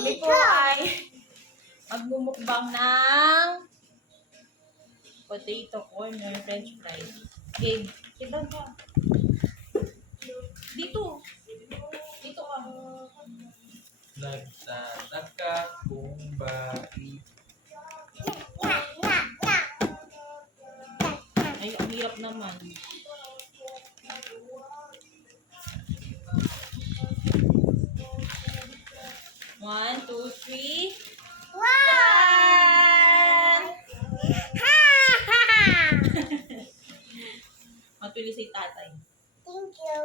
Kami po ay magmumukbang ng potato corner, french fries, egg. Kitan ka. Dito. Dito ka. Nagtataka kung bakit. Ay, ang hirap naman. One, two, three. One! Matuloy si tatay. Thank you.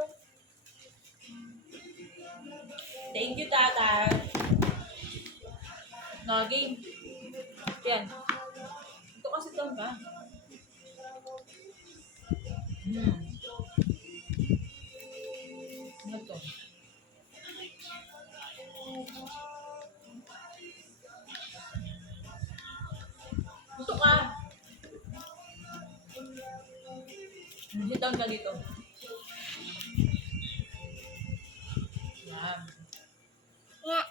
Thank you, tatay. No, game. Yan. Ito kasi ito ba? Ano to? Ito ka. Sit down ka dito. Yan. Yeah.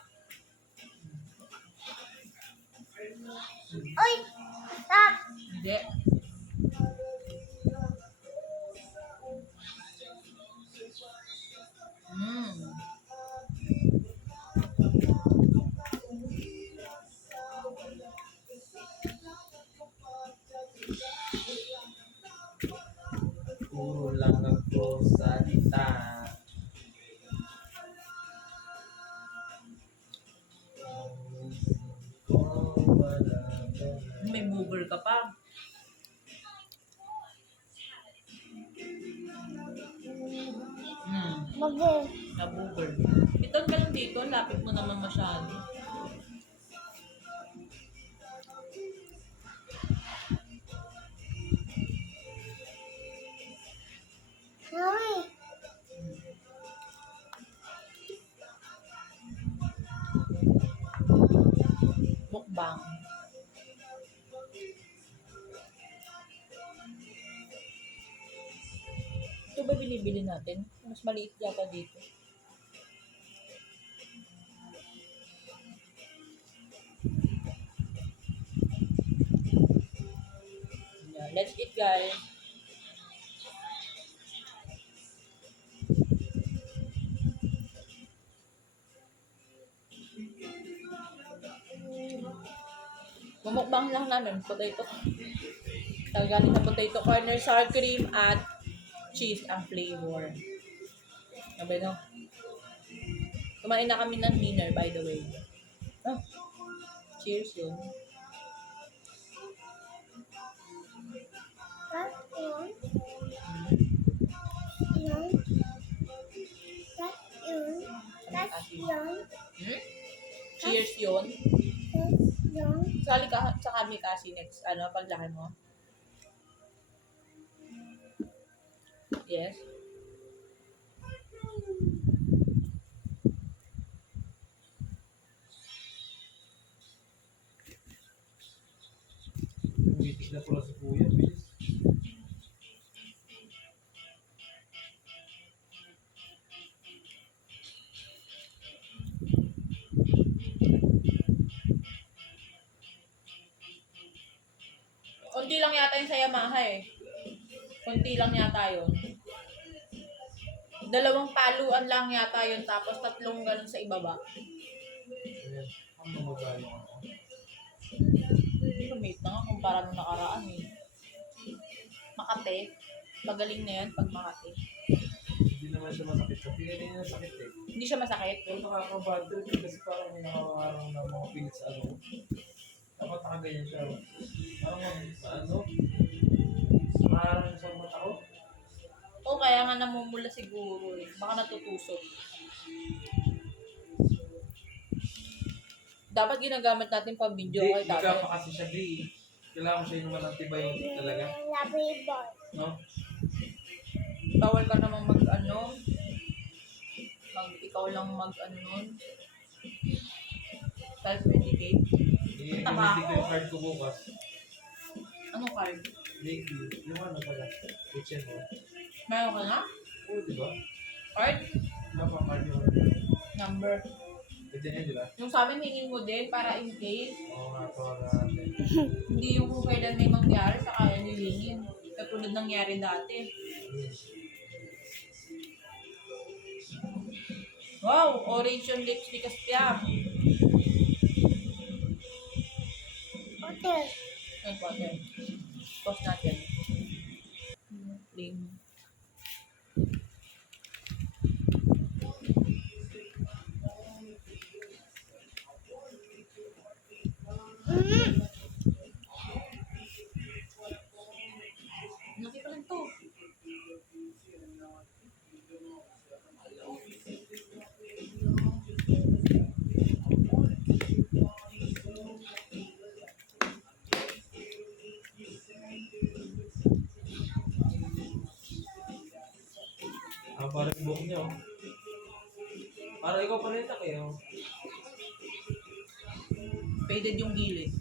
Oy! Stop! Hindi. Puro lang ako salita. May booger ka pa. Bagay. Na-booger. Ito ka lang dito. Lapit mo naman masyado. Ay! Mukbang. Ito ba binibili natin? Mas maliit yata dito. Yeah, let's eat, guys. Mumukbang lang namin potato. Tagaling na potato corner, sour cream, at cheese ang flavor. Sabi no? Kumain na kami ng dinner, by the way. Oh, cheers yun. What? Yun? Yun? What? Yun? That's yun? Hmm? Cheers yun. That's yun? Sali ka sa kami kasi next, paglaki mo. Yes. Umitik na pala si kuya, bilis. Kunti lang yata yung sa Yamaha eh. Kunti lang yata yun. 2 paluan lang yata yun, tapos 3 ganun sa ibaba. Ayan, ang mamagaling ako. Hindi lumit na nga kumpara nung nakaraan eh. Makate. Magaling na yan pag Makate. Hindi naman siya masakit. Sa pinili niya sakit eh. Hindi siya masakit. Pero nakaka-bad trip kasi parang may nakakarang na mga pilit sa ano. Dapat nakaganyan siya. Parang maharang siya sa mata ko. O kaya nga namumula siguro eh. Baka natutusok. Dapat ginagamit natin pang video kay Hindi ka tatay. pa kasi siya di. Kailangan mo siya yung antibiotic talaga. Lovely boy. No? Bawal ka namang ikaw lang nun. Self-medicate. I-immunity ko yung card ko bukas. Anong card? Lately, yung ano pala, kitchen mo. Meron ka na? Oo, di ba? Card? Napaka-card yun. Number. Pwede din yun, di ba? Yung sa amin, hingin mo din para in case. Oo nga, tawagan natin. Hindi yung kung kailan may mangyari, sa kaya nilingin. Katulad nangyari dati. Wow! Orange yung lips ni Kaspiam. Hotel. Ay, water. Pause natin. Ling. Mm. Laki pa lang to. Ah, parang buhok niya, oh. Para ikaw pa rin kayo. Faded yung gilid.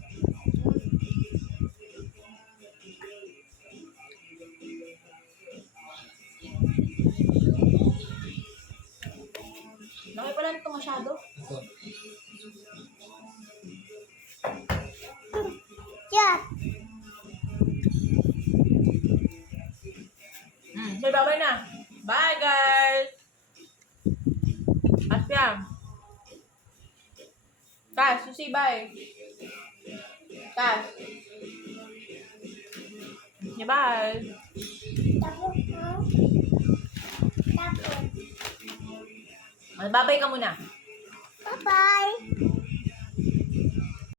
Laki pa lang ito masyado. Ito. Yeah. Okay, bye-bye na. Bye, guys! Kaspiam. Kas, susi, bye. Kas. Yeah, bye. Tapos, tapos. Bye-bye ka muna. Bye-bye.